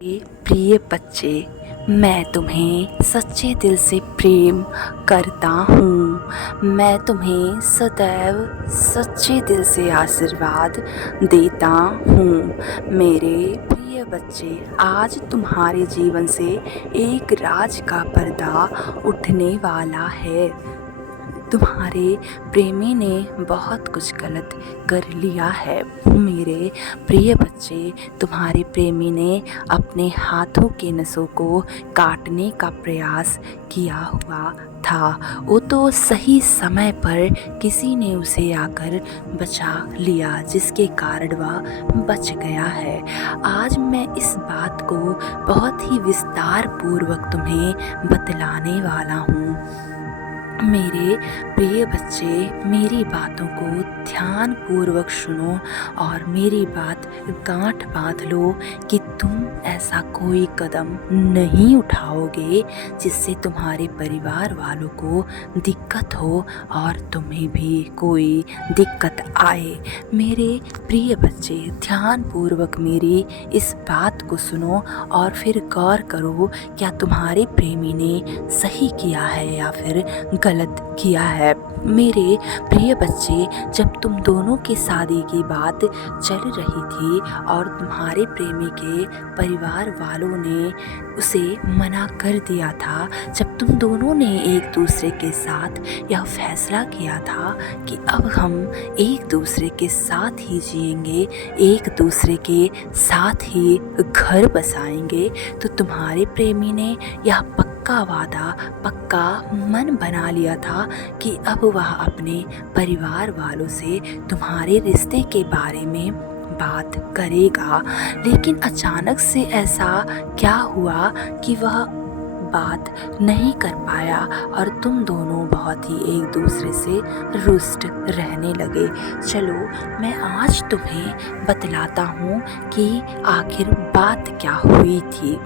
मेरे प्रिय बच्चे, मैं तुम्हें सच्चे दिल से प्रेम करता हूँ। मैं तुम्हें सदैव सच्चे दिल से आशीर्वाद देता हूँ। मेरे प्रिय बच्चे, आज तुम्हारे जीवन से एक राज का पर्दा उठने वाला है। तुम्हारे प्रेमी ने बहुत कुछ गलत कर लिया है। मेरे प्रिय बच्चे, तुम्हारे प्रेमी ने अपने हाथों के नसों को काटने का प्रयास किया हुआ था। वो तो सही समय पर किसी ने उसे आकर बचा लिया, जिसके कारण वह बच गया है। आज मैं इस बात को बहुत ही विस्तार पूर्वक तुम्हें बतलाने वाला हूँ। मेरे प्रिय बच्चे, मेरी बातों को ध्यान पूर्वक सुनो और मेरी बात गांठ बांध लो कि तुम ऐसा कोई कदम नहीं उठाओगे जिससे तुम्हारे परिवार वालों को दिक्कत हो और तुम्हें भी कोई दिक्कत आए। मेरे प्रिय बच्चे, ध्यान पूर्वक मेरी इस बात को सुनो और फिर गौर करो, क्या तुम्हारे प्रेमी ने सही किया है या फिर गलत किया है। मेरे प्रिय बच्चे, जब तुम दोनों की शादी की बात चल रही थी और तुम्हारे प्रेमी के परिवार वालों ने उसे मना कर दिया था, जब तुम दोनों ने एक दूसरे के साथ यह फैसला किया था कि अब हम एक दूसरे के साथ ही जिएंगे, एक दूसरे के साथ ही घर बसाएंगे, तो तुम्हारे प्रेमी ने यह पक्का वादा, पक्का मन बना लिया था कि अब वह अपने परिवार वालों से तुम्हारे रिश्ते के बारे में बात करेगा। लेकिन अचानक से ऐसा क्या हुआ कि वह बात नहीं कर पाया और तुम दोनों बहुत ही एक दूसरे से रुष्ट रहने लगे। चलो, मैं आज तुम्हें बतलाता हूँ कि आखिर बात क्या हुई थी।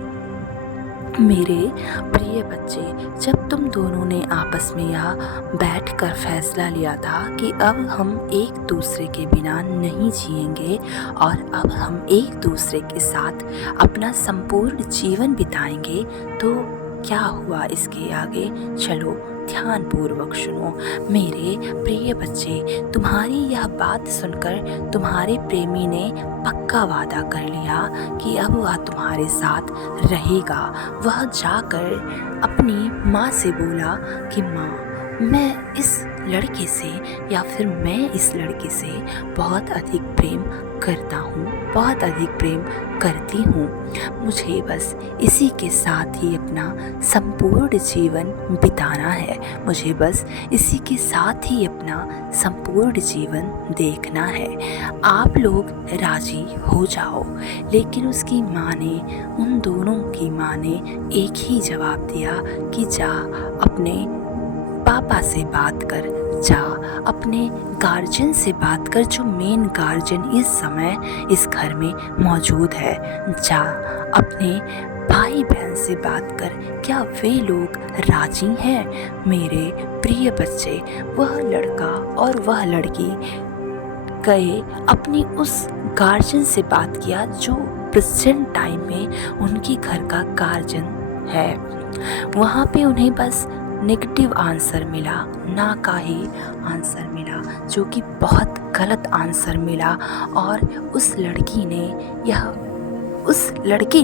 मेरे प्रिय बच्चे, जब तुम दोनों ने आपस में यह बैठकर फैसला लिया था कि अब हम एक दूसरे के बिना नहीं जिएंगे और अब हम एक दूसरे के साथ अपना संपूर्ण जीवन बिताएंगे, तो क्या हुआ इसके आगे, चलो ध्यान पूर्वक सुनो। मेरे प्रिय बच्चे, तुम्हारी यह बात सुनकर तुम्हारे प्रेमी ने पक्का वादा कर लिया कि अब वह तुम्हारे साथ रहेगा। वह जाकर अपनी माँ से बोला कि माँ, मैं इस लड़के से या फिर मैं इस लड़के से बहुत अधिक प्रेम करता हूँ, बहुत अधिक प्रेम करती हूँ। मुझे बस इसी के साथ ही अपना संपूर्ण जीवन बिताना है। मुझे बस इसी के साथ ही अपना संपूर्ण जीवन देखना है। आप लोग राजी हो जाओ। लेकिन उसकी माँ ने, उन दोनों की माँ ने एक ही जवाब दिया कि जा अपने पापा से बात कर, जा अपने गार्जियन से बात कर, जो मेन गार्जियन इस समय इस घर में मौजूद है। जा अपने भाई बहन से बात कर, क्या वे लोग राजी हैं। मेरे प्रिय बच्चे, वह लड़का और वह लड़की गए, अपनी उस गार्जियन से बात किया जो प्रेजेंट टाइम में उनकी घर का गार्जियन है। वहाँ पे उन्हें बस नेगेटिव आंसर मिला, ना का ही आंसर मिला, जो कि बहुत गलत आंसर मिला। और उस लड़के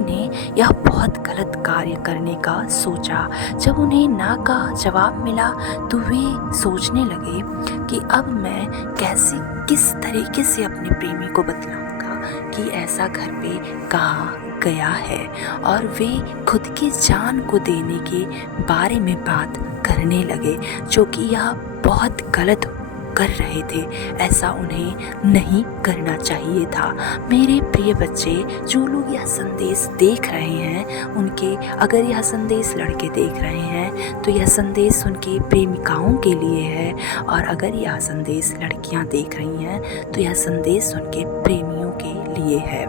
ने यह बहुत गलत कार्य करने का सोचा। जब उन्हें ना का जवाब मिला तो वे सोचने लगे कि अब मैं कैसे, किस तरीके से अपने प्रेमी को बतलाऊंगा कि ऐसा घर पे कहा गया है। और वे खुद की जान को देने के बारे में बात करने लगे, जो कि यह बहुत गलत कर रहे थे। ऐसा उन्हें नहीं करना चाहिए था। मेरे प्रिय बच्चे, जो लोग यह संदेश देख रहे हैं, उनके, अगर यह संदेश लड़के देख रहे हैं तो यह संदेश उनके प्रेमिकाओं के लिए है, और अगर यह संदेश लड़कियां देख रही हैं तो यह संदेश उनके प्रेमियों के लिए है।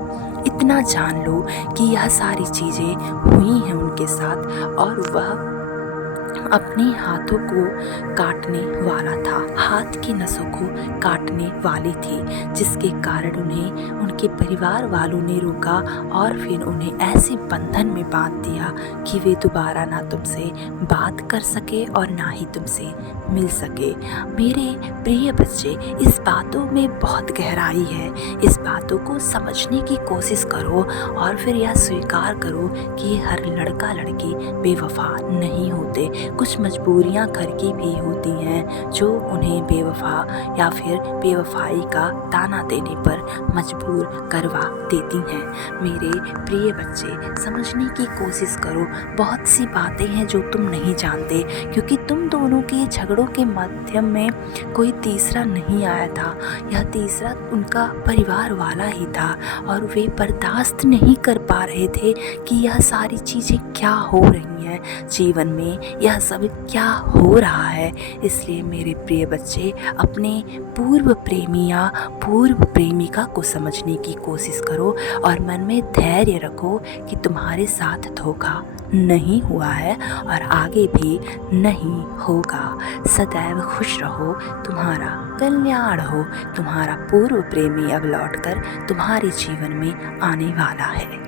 इतना जान लो कि यह सारी चीज़ें हुई हैं उनके साथ, और वह अपने हाथों को काटने वाला था, हाथ की नसों को काटने वाली थी, जिसके कारण उन्हें उनके परिवार वालों ने रोका और फिर उन्हें ऐसे बंधन में बांध दिया कि वे दोबारा ना तुमसे बात कर सके और ना ही तुमसे मिल सके। मेरे प्रिय बच्चे, इस बातों में बहुत गहराई है। इस बातों को समझने की कोशिश करो और फिर यह स्वीकार करो कि हर लड़का लड़की बेवफा नहीं होते। कुछ मजबूरियां घर की भी होती हैं जो उन्हें बेवफा या फिर बेवफाई का ताना देने पर मजबूर करवा देती हैं। मेरे प्रिय बच्चे, समझने की कोशिश करो। बहुत सी बातें हैं जो तुम नहीं जानते, क्योंकि तुम दोनों के झगड़ों के माध्यम में कोई तीसरा नहीं आया था। यह तीसरा उनका परिवार वाला ही था और वे बर्दाश्त नहीं कर पा रहे थे कि यह सारी चीज़ें क्या हो रही हैं, जीवन में यह सब क्या हो रहा है। इसलिए मेरे प्रिय बच्चे, अपने पूर्व प्रेमी या पूर्व प्रेमिका को समझने की कोशिश करो और मन में धैर्य रखो कि तुम्हारे साथ धोखा नहीं हुआ है और आगे भी नहीं होगा। सदैव खुश रहो, तुम्हारा कल्याण हो। तुम्हारा पूर्व प्रेमी अब लौटकर तुम्हारे जीवन में आने वाला है।